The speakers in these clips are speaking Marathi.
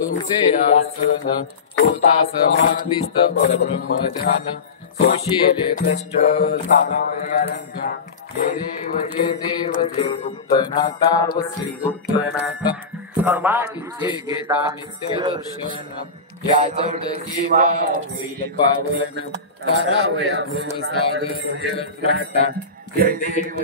तुमचे आसन होता समाधिस्थ परब्रह्म ध्यान सोशीले कष्ट सारावयारंगा जय देव जय गुप्तनाथा व श्री गुप्तनाथा समाधीचे घेता नित्य दर्शन या जड जीवा होईल पावन तारावया भवसागर जगन्नाथा जय देव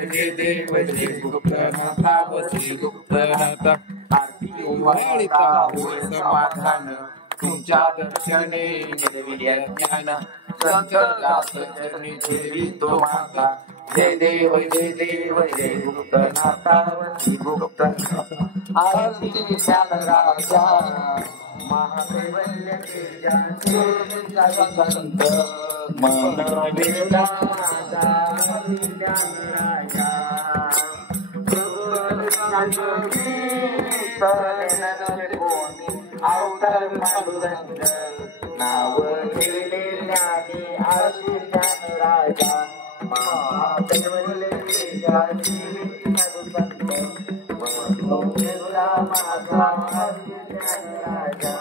जय गुप्तनाथा व श्री गुप्तनाथा आरती उमाळिता होय समाधान तुमच्या दर्शने निर्विद्या ज्ञान संतदास चरणी ठेवी तो माता जय देव जय गुप्तनाथा व श्री गुप्तनाथा आरती ज्ञान राजा महादेवल्य संत मन वेदांता ज्ञान राजा अवतार पांडुरंग नाव केले ज्ञानी आरती ज्ञान राजा महादेवले संत माझा आरती ज्ञान राजा